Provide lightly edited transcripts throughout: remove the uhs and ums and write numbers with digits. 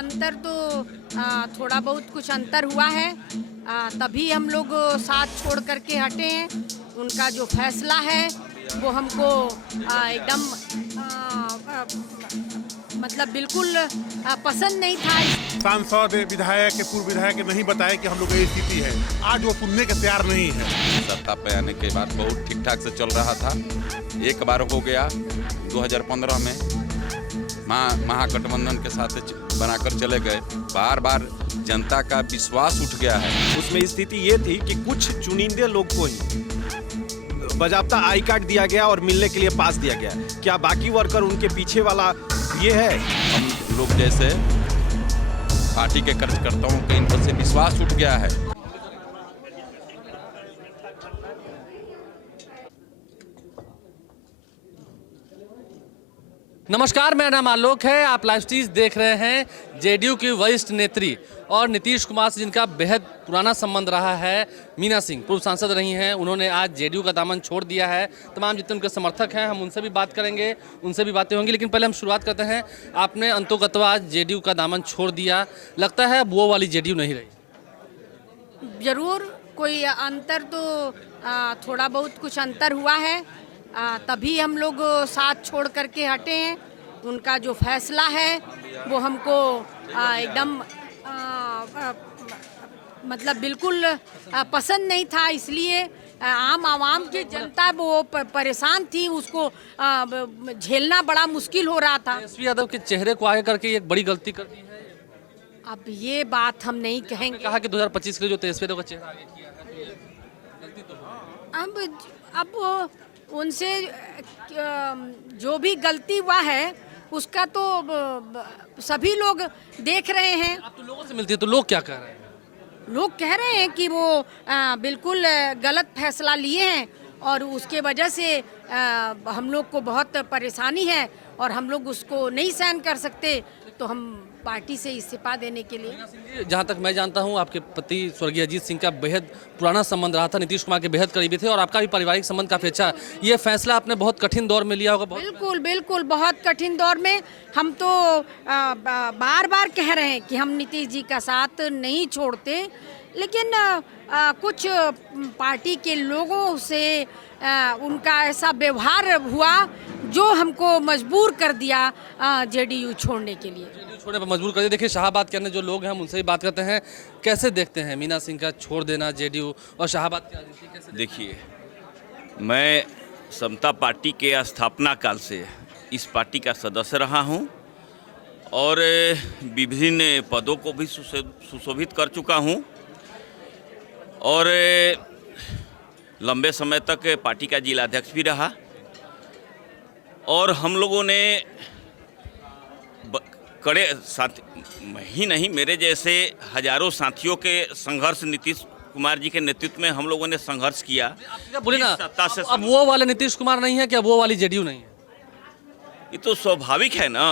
अंतर तो थोड़ा बहुत कुछ अंतर हुआ है। तभी हम लोग साथ छोड़ करके हटे हैं। उनका जो फैसला है वो हमको एकदम मतलब बिल्कुल पसंद नहीं था। सांसद विधायक पूर्व विधायक नहीं बताए कि हम लोग की स्थिति है, आज वो सुनने के तैयार नहीं है। सत्ता पे आने के बाद बहुत ठीक ठाक से चल रहा था। एक बार हो गया 2015 में महागठबंधन के साथ बनाकर चले गए। बार बार जनता का विश्वास उठ गया है। उसमें स्थिति ये थी कि कुछ चुनिंदे लोग को ही बाजाब्ता आई कार्ड दिया गया और मिलने के लिए पास दिया गया। क्या बाकी वर्कर उनके पीछे वाला ये है? हम लोग जैसे पार्टी के कार्यकर्ताओं के इन पर से विश्वास उठ गया है। नमस्कार, मेरा नाम आलोक है। आप लाइव स्ट्रीज देख रहे हैं। जेडीयू की वरिष्ठ नेत्री और नीतीश कुमार से जिनका बेहद पुराना संबंध रहा है, मीना सिंह पूर्व सांसद रही हैं, उन्होंने आज जेडीयू का दामन छोड़ दिया है। तमाम जितने उनके समर्थक हैं, हम उनसे भी बात करेंगे, उनसे भी बातें होंगी। लेकिन पहले हम शुरुआत करते हैं। आपने अंतोगत्वा आज जेडीयू का दामन छोड़ दिया, लगता है अब वो वाली जेडीयू नहीं रही? जरूर कोई अंतर तो थोड़ा बहुत कुछ अंतर हुआ है। तभी हम लोग साथ छोड़ करके हटे हैं। उनका जो फैसला है वो हमको एकदम मतलब बिल्कुल पसंद नहीं था। इसलिए आम आवाम की जनता वो परेशान थी, उसको झेलना बड़ा मुश्किल हो रहा था। तेजस्वी यादव के चेहरे को आगे करके एक बड़ी गलती कर दी है। अब ये बात हम नहीं कहेंगे। कहा कि 2025 के लिए जो तेजस्वी यादव का चेहरा आगे किया है, तो ये गलती तो अब उनसे जो भी गलती हुआ है उसका तो सभी लोग देख रहे हैं। आप तो लोगों से मिलती है, तो लोग क्या कह रहे हैं? लोग कह रहे हैं कि वो बिल्कुल गलत फैसला लिए हैं और उसके वजह से हम लोग को बहुत परेशानी है और हम लोग उसको नहीं सहन कर सकते, तो हम पार्टी से इस्तीफा देने के लिए। जहाँ तक मैं जानता हूँ, आपके पति स्वर्गीय अजीत सिंह का बेहद पुराना संबंध रहा था, नीतीश कुमार के बेहद करीबी थे और आपका भी पारिवारिक संबंध काफी अच्छा है। ये फैसला आपने बहुत कठिन दौर में लिया होगा। बिल्कुल बिल्कुल, बहुत कठिन दौर में। हम तो बार बार कह रहे हैं कि हम नीतीश जी का साथ नहीं छोड़ते, लेकिन कुछ पार्टी के लोगों से उनका ऐसा व्यवहार हुआ जो हमको मजबूर कर दिया जेडीयू छोड़ने के लिए। छोड़ने पर मजबूर कर दिया। देखिए, शाहाबाद के अंदर जो लोग हैं हम उनसे भी बात करते हैं। कैसे देखते हैं मीना सिंह का छोड़ देना जेडीयू और शाहाबाद की राजनीति कैसे? देखिए, मैं समता पार्टी के स्थापना काल से इस पार्टी का सदस्य रहा हूं और विभिन्न पदों को भी सुशोभित कर चुका हूं और लंबे समय तक पार्टी का जिला अध्यक्ष भी रहा। और हम लोगों ने कड़े साथ ही नहीं, मेरे जैसे हजारों साथियों के संघर्ष नीतीश कुमार जी के नेतृत्व में हम लोगों ने संघर्ष किया। बोले ना, अब वो वाले नीतीश कुमार नहीं है, क्या वो वाली जेडीयू नहीं है? ये तो स्वाभाविक है ना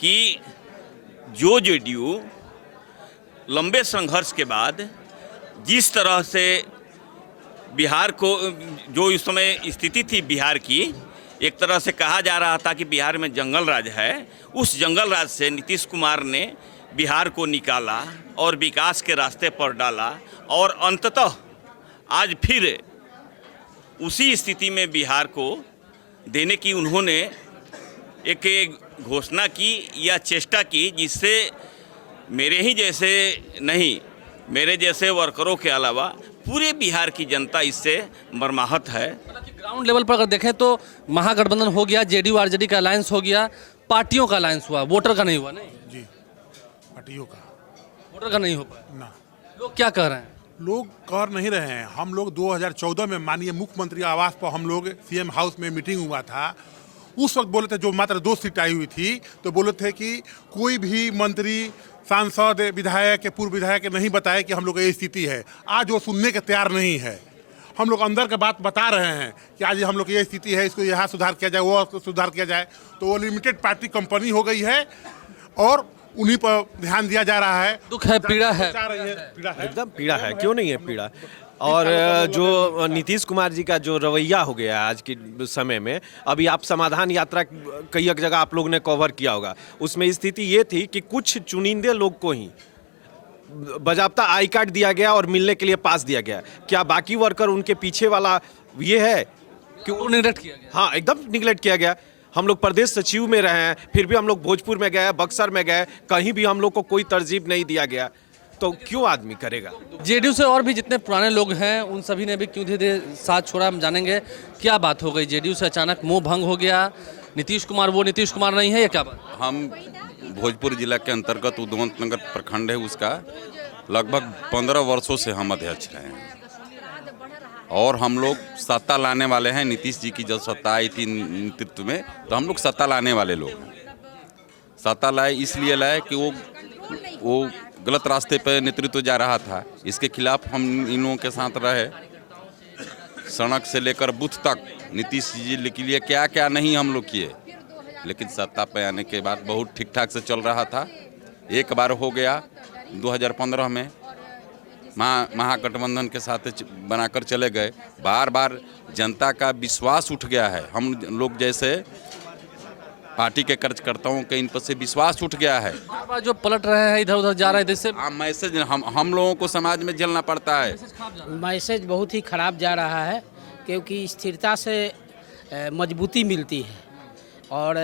कि जो जेडीयू लंबे संघर्ष के बाद जिस तरह से बिहार को, जो इस समय स्थिति थी बिहार की, एक तरह से कहा जा रहा था कि बिहार में जंगल राज है, उस जंगल राज से नीतीश कुमार ने बिहार को निकाला और विकास के रास्ते पर डाला और अंततः आज फिर उसी स्थिति में बिहार को देने की उन्होंने एक घोषणा की या चेष्टा की, जिससे मेरे ही जैसे नहीं, मेरे जैसे वर्करों के अलावा पूरे बिहार की जनता इससे मर्माहत है। ग्राउंड लेवल पर अगर देखें तो महागठबंधन हो गया, जेडीयू आरजेडी का अलायंस हो गया, पार्टियों का अलायंस हुआ, वोटर का नहीं हुआ। नहीं जी, पार्टियों का, वोटर का नहीं हो पाया ना। लोग क्या कह रहे हैं? लोग कर नहीं रहे हैं। हम लोग 2014 में माननीय मुख्यमंत्री आवास पर हम लोग सीएम हाउस में मीटिंग हुआ था। उस वक्त बोले थे, जो मात्र 2 सीट आई हुई थी, तो बोले थे कि कोई भी मंत्री, सांसद, विधायक पूर्व विधायक नहीं बताए कि हम लोग की स्थिति है। आज वो सुनने के तैयार नहीं है। हम लोग अंदर के बात बता रहे हैं कि आज हम लोग की ये स्थिति है, इसको यहाँ सुधार किया जाए, वो सुधार किया जाए। तो वो लिमिटेड पार्टी कंपनी हो गई है और उन्हीं पर ध्यान दिया जा रहा है। दुख है, पीड़ा है। एकदम पीड़ा है, क्यों नहीं है पीड़ा। और जो नीतीश कुमार जी का जो रवैया हो गया आज के समय में, अभी आप समाधान यात्रा कई एक जगह आप लोग ने कवर किया होगा, उसमें स्थिति ये थी कि कुछ चुनिंदे लोग को ही बाजाब्ता आई कार्ड दिया गया और मिलने के लिए पास दिया गया। क्या बाकी वर्कर उनके पीछे वाला ये है कि वो निगलेक्ट किया गया? हाँ, एकदम निगलेक्ट किया गया। हम लोग प्रदेश सचिव में रहे हैं, फिर भी हम लोग भोजपुर में गए, बक्सर में गए, कहीं भी हम लोग को कोई तरजीब नहीं दिया गया, तो क्यों आदमी करेगा? जेडीयू से और भी जितने पुराने लोग हैं उन सभी ने भी क्यों धीरे साथ छोड़ा, हम जानेंगे क्या बात हो गई। जेडीयू से अचानक मोह भंग हो गया, नीतीश कुमार वो नीतीश कुमार नहीं है या क्या बात? हम भोजपुर जिला के अंतर्गत उद्वंत नगर प्रखंड है, उसका लगभग 15 वर्षों से हम अध्यक्ष रहे हैं और हम लोग सत्ता लाने वाले हैं। नीतीश जी की जब सत्ता आई थी नेतृत्व में, तो हम लोग सत्ता लाने वाले लोग हैं। सत्ता लाए इसलिए लाए कि वो गलत रास्ते पर नेतृत्व जा रहा था, इसके खिलाफ हम इन लोगों के साथ रहे। सड़क से लेकर बूथ तक नीतीश जी के लिए क्या क्या नहीं हम लोग किए, लेकिन सत्ता पे आने के बाद बहुत ठीक ठाक से चल रहा था। एक बार हो गया 2015 में महागठबंधन के साथ बनाकर चले गए, बार बार जनता का विश्वास उठ गया है। हम लोग जैसे पार्टी के कार्यकर्ताओं के इन पर से विश्वास उठ गया है। जो पलट रहे हैं, इधर उधर जा रहे हैं, इससे मैसेज हम लोगों को समाज में झेलना पड़ता है। मैसेज बहुत ही खराब जा रहा है, क्योंकि स्थिरता से मजबूती मिलती है। और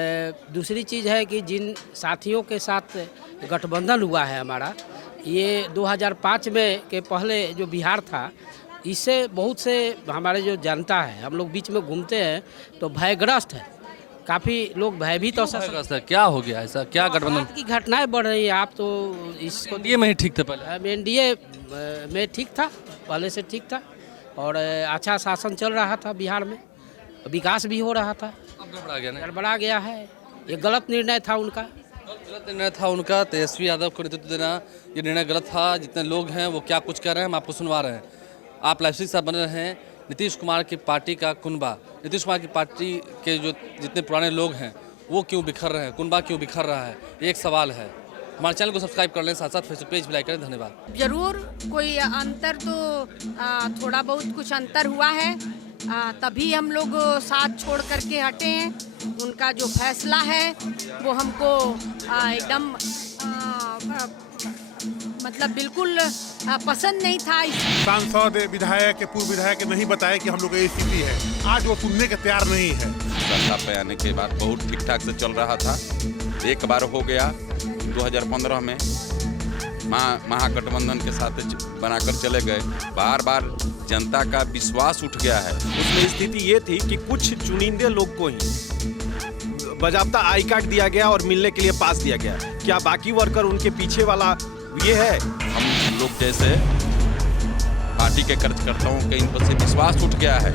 दूसरी चीज़ है कि जिन साथियों के साथ गठबंधन हुआ है हमारा, ये 2005 में के पहले जो बिहार था, इससे बहुत से हमारे जो जनता है, हम लोग बीच में घूमते हैं तो भयग्रस्त है, काफ़ी लोग भयभीत और क्या हो गया ऐसा, क्या गठबंधन की घटनाएं बढ़ रही है। आप तो इसको एनडीए में ही ठीक थे पहले? एनडीए में ठीक था, पहले से ठीक था और अच्छा शासन चल रहा था बिहार में, विकास भी हो रहा था। गड़बड़ा गया है, ये गलत निर्णय था उनका। गलत निर्णय था उनका, तेजस्वी यादव को नेतृत्व देना, ये निर्णय गलत था। जितने लोग हैं वो क्या कुछ कह रहे हैं हम आपको सुनवा रहे हैं। आप लाइव साथ बने रहे हैं। नीतीश कुमार की पार्टी का कुनबा, नीतीश कुमार की पार्टी के जो जितने पुराने लोग हैं वो क्यों बिखर रहे हैं, कुनबा क्यों बिखर रहा है, एक सवाल है। हमारे चैनल को सब्सक्राइब कर लें, साथ साथ फेसबुक पेज भी लाइक करें। धन्यवाद। जरूर कोई अंतर तो थोड़ा बहुत कुछ अंतर हुआ है, तभी हम लोग साथ छोड़ करके हटे हैं। उनका जो फैसला है वो हमको एकदम मतलब बिल्कुल पसंद नहीं था। सांसद विधायक पूर्व विधायक नहीं बताए कि हम लोग ये स्थिति है, आज वो सुनने के तैयार नहीं है। सत्ता पे आने के बाद बहुत ठीक ठाक से चल रहा था। एक बार हो गया 2015 में महागठबंधन के साथ बनाकर चले गए, बार बार जनता का विश्वास उठ गया है। उसमें स्थिति ये थी कि कुछ चुनिंदे लोग को ही बाजाब्ता आई कार्ड दिया गया और मिलने के लिए पास दिया गया। क्या बाकी वर्कर उनके पीछे वाला ये है? हम लोग जैसे पार्टी के कार्यकर्ताओं के इन पर से विश्वास उठ गया है।